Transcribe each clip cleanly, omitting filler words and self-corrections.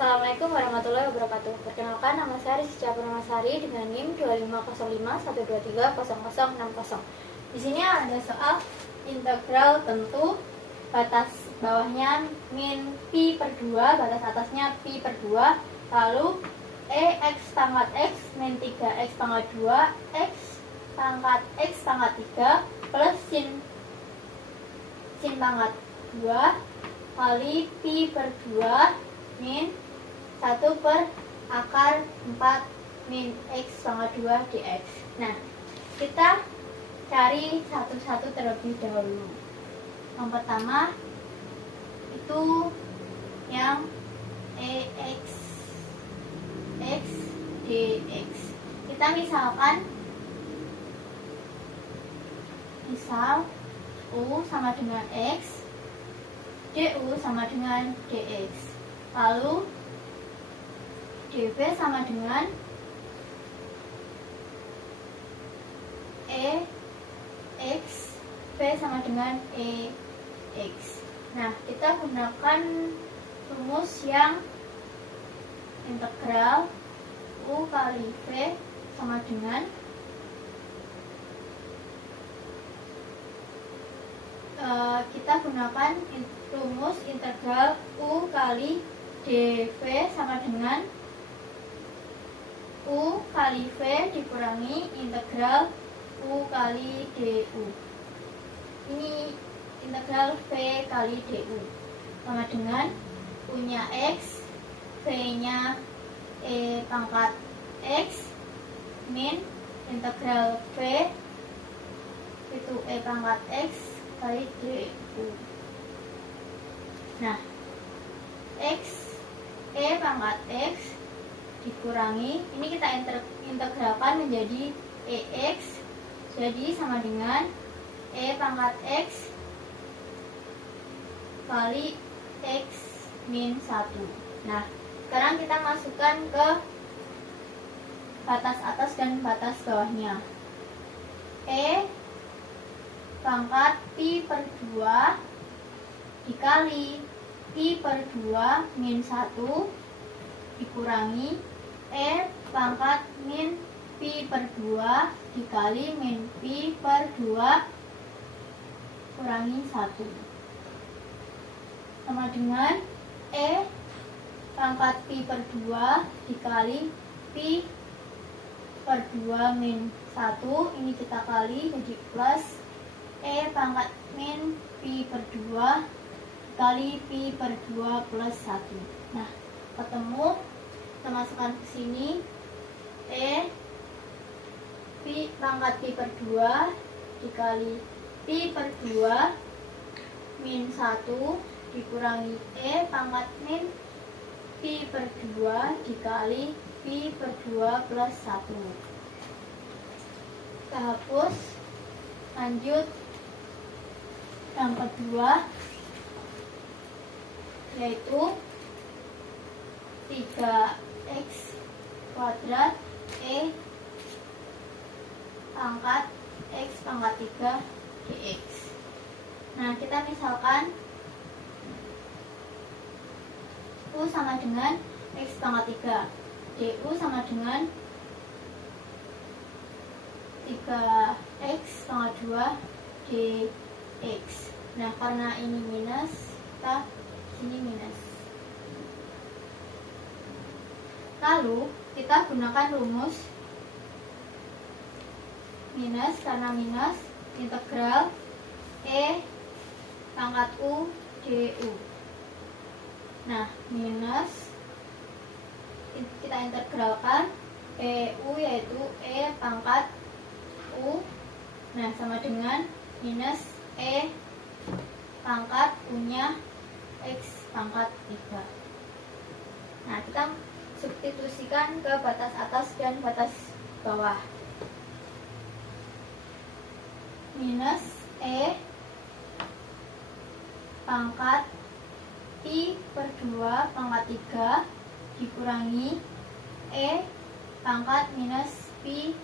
Assalamualaikum warahmatullahi wabarakatuh. Perkenalkan, nama saya Rizky Purnamasari dengan NIM 25051230060. Di sini ada soal integral tentu, batas bawahnya min pi per 2, batas atasnya pi per 2, lalu x pangkat x min 3x pangkat 2, x pangkat x pangkat 3 plus sin pangkat 2 kali pi per 2 min 1 per akar 4 min x pangkat 2 dx. Nah, kita cari satu-satu terlebih dahulu. Yang pertama itu yang x dx. Kita misal u sama dengan x, du sama dengan dx, lalu dv sama dengan x, v sama dengan ex. Nah, kita gunakan rumus yang integral u kali v sama dengan kita gunakan rumus integral u kali dv sama dengan u kali v dikurangi integral u kali du. Ini integral v kali du sama dengan u nya x, v nya pangkat x min integral v itu pangkat x kali du. Nah, pangkat x dikurangi, ini kita integralkan menjadi ex, jadi sama dengan pangkat x kali x min 1. Nah, sekarang kita masukkan ke batas atas dan batas bawahnya. Pangkat pi per 2 dikali pi per 2 min 1 dikurangi pangkat min pi per 2 dikali min pi per 2 kurangi 1 sama dengan pangkat pi per 2 dikali pi per 2 min 1, ini kita kali jadi plus pangkat min pi per 2 kali pi per 2 plus 1. Nah, ketemu, kita masukkan ke sini pi pangkat pi per 2 dikali pi per 2 min 1 dikurangi pangkat min pi per 2 dikali pi per 2 plus 1. Kita hapus, lanjut yang kedua yaitu 3x kuadrat pangkat x pangkat 3 dx. Nah, kita misalkan u sama dengan x pangkat 3, du sama dengan 3x pangkat 2 dx. Nah, karena ini minus, kita sini minus. Lalu kita gunakan rumus minus, karena minus integral pangkat u du. Nah, minus kita integralkan u yaitu pangkat u, nah sama dengan minus pangkat u nya x pangkat 3. Nah, kita substitusikan ke batas atas dan batas bawah. Minus pangkat pi per 2 pangkat 3 dikurangi pangkat minus pi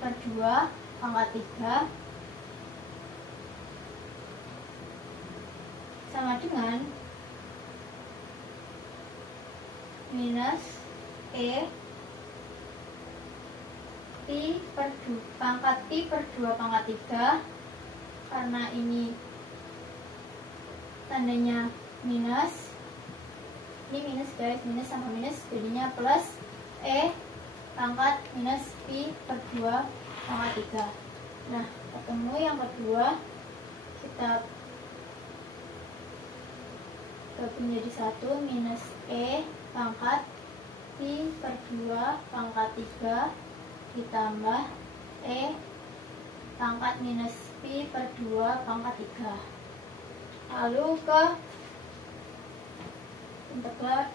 per 2 pangkat 3 sama dengan minus E pi per 2 pangkat pi per 2 pangkat 3, karena ini tandanya minus, ini minus guys, minus sama minus jadinya plus E pangkat minus pi per 2 pangkat 3. Nah, ketemu yang kedua, kita gabung jadi 1 minus E pangkat pi per 2 pangkat 3 ditambah E pangkat minus pi per 2 pangkat 3. Lalu ke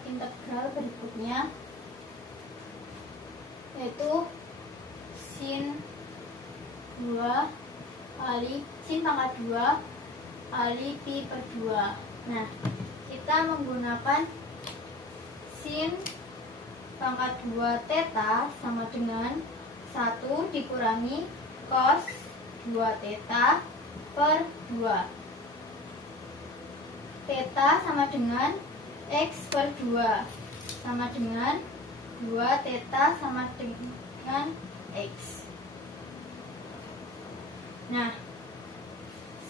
integral berikutnya, yaitu sin 2 kali sin pangkat 2 kali pi per 2. Nah, kita menggunakan sin pangkat 2 theta sama dengan 1 dikurangi cos 2 theta per 2. Theta sama dengan x per 2 sama dengan 2 theta sama dengan x. Nah,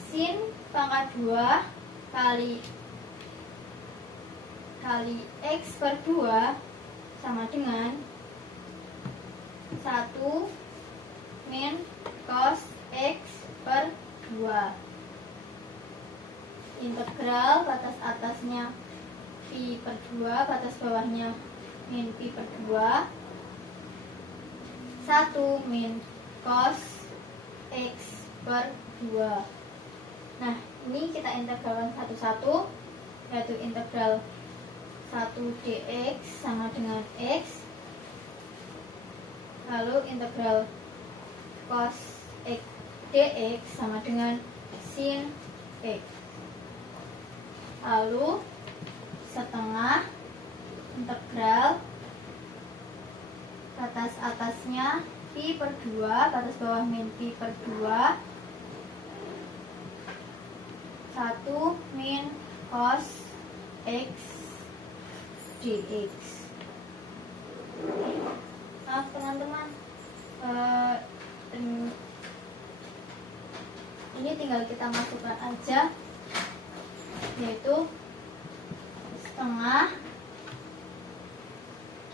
sin pangkat 2 kali x per 2 sama dengan 1 min cos x per 2. Integral batas atasnya pi per 2, batas bawahnya min pi per 2. 1 min cos x per 2. Nah, ini kita integralkan satu-satu, yaitu integral 1 dx sama dengan x, lalu integral cos x dx sama dengan sin x, lalu setengah integral batas atasnya pi per 2, batas bawah min pi per 2, 1 min cos x dx. Maaf teman-teman, ini tinggal kita masukkan aja, yaitu setengah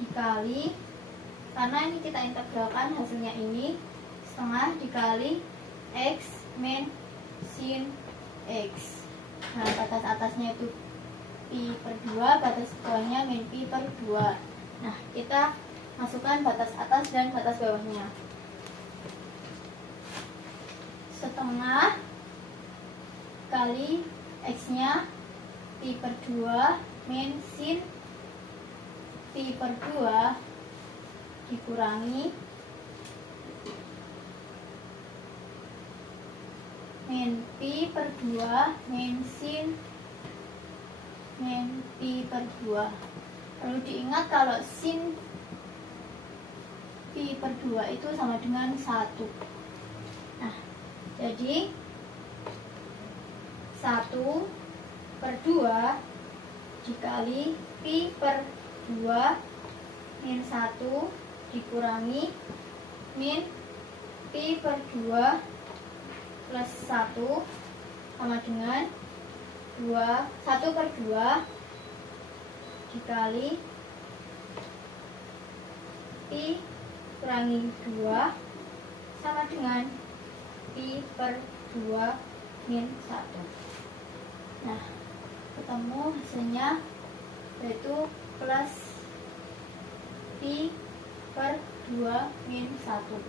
dikali, karena ini kita integralkan hasilnya ini, setengah dikali x min sin x. Nah, batas atasnya itu pi per 2, batas bawahnya min pi per 2. Nah, kita masukkan batas atas dan batas bawahnya. Setengah kali x-nya pi per 2 min sin pi per 2 dikurangi min pi per 2 min sin min pi per 2. Perlu diingat kalau sin pi per 2 itu sama dengan 1. Nah, jadi 1 per 2 dikali pi per 2 min 1 dikurangi min pi per 2 plus 1 sama dengan 1 per 2 dikali pi kurangi 2 sama dengan pi per 2 min 1. Nah, ketemu hasilnya, yaitu plus pi per 2 min 1.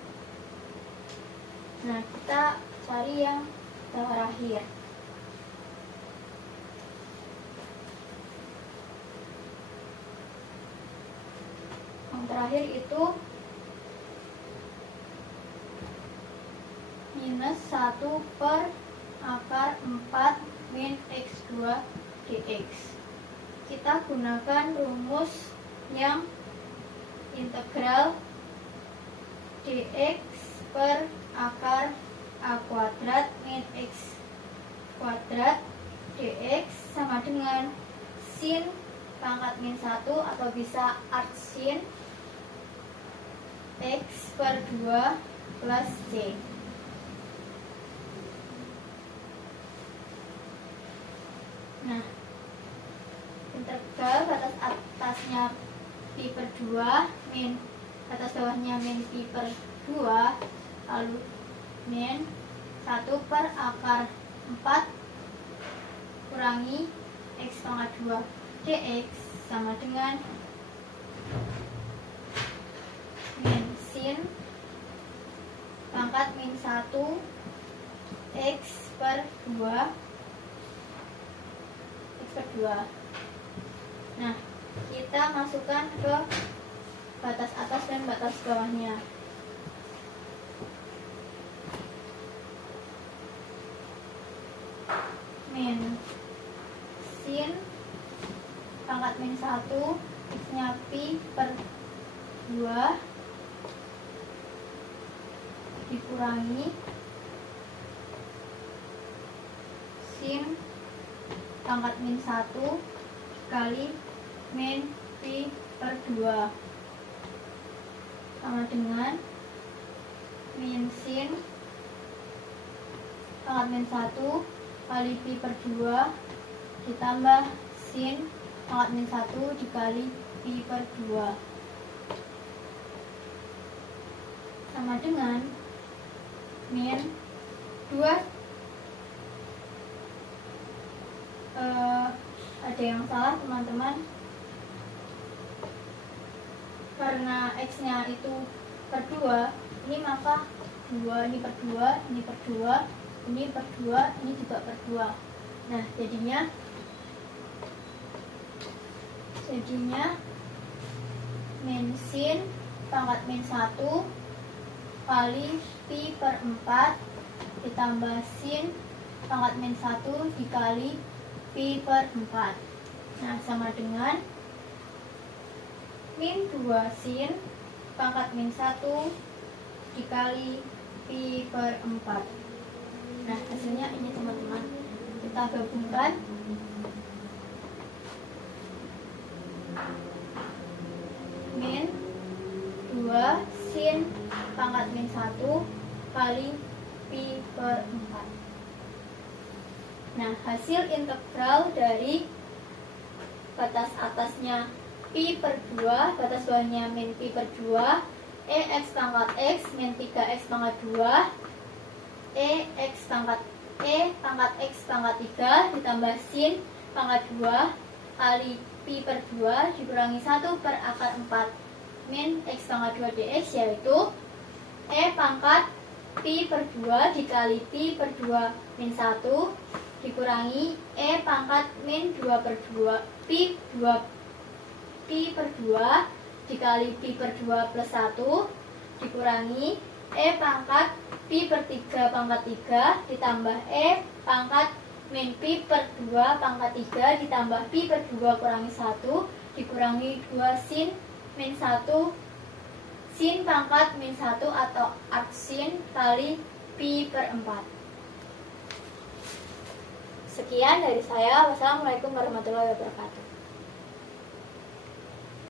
Nah, kita cari yang terakhir. Yang terakhir itu minus 1 per akar 4 min x2 dx. Kita gunakan rumus yang integral dx per akar a kuadrat min x kuadrat dx sama dengan sin pangkat min 1 atau bisa arcsin X per 2 plus C. Nah, integral batas atasnya pi per 2 min batas bawahnya min pi per 2, lalu min 1 per akar 4 kurangi X pangkat 2 dx sama dengan min sin pangkat min 1 X per 2 Nah, kita masukkan ke batas atas dan batas bawahnya. Min sin pangkat min 1 X-nya pi per 2 dikurangi sin pangkat min 1 kali min pi per 2 sama dengan min sin pangkat min 1 kali pi per 2 ditambah sin pangkat min 1 dikali pi per 2 sama dengan min 2. Ada yang salah teman-teman, karena X-nya itu per 2, ini maka 2 ini per 2, ini per 2, ini per 2, ini juga per 2. Nah, jadinya min sin pangkat min 1 kali pi per 4 ditambah sin pangkat min 1 dikali pi per 4. Nah, sama dengan min 2 sin pangkat min 1 dikali pi per 4. Nah, hasilnya ini teman-teman. Kita gabungkan. Min 2 sin pangkat min 1 kali pi per 4. Nah, hasil integral dari batas atasnya pi per 2, batas bawahnya min pi per 2, X pangkat X min 3X pangkat 2, pangkat X pangkat 3 ditambah sin pangkat 2 kali pi per 2 dikurangi 1 per akar 4 min X pangkat 2 dx, yaitu pangkat pi per 2 dikali pi per 2 min 1 dikurangi pangkat min 2 per 2 pi per 2 dikali pi per 2 plus 1 dikurangi pangkat pi per 3 pangkat 3 ditambah pangkat min pi per 2 pangkat 3 ditambah pi per 2 kurangi 1 dikurangi 2 sin min 1 sin pangkat min 1 atau arcsin kali pi per 4. Sekian dari saya. Wassalamualaikum warahmatullahi wabarakatuh.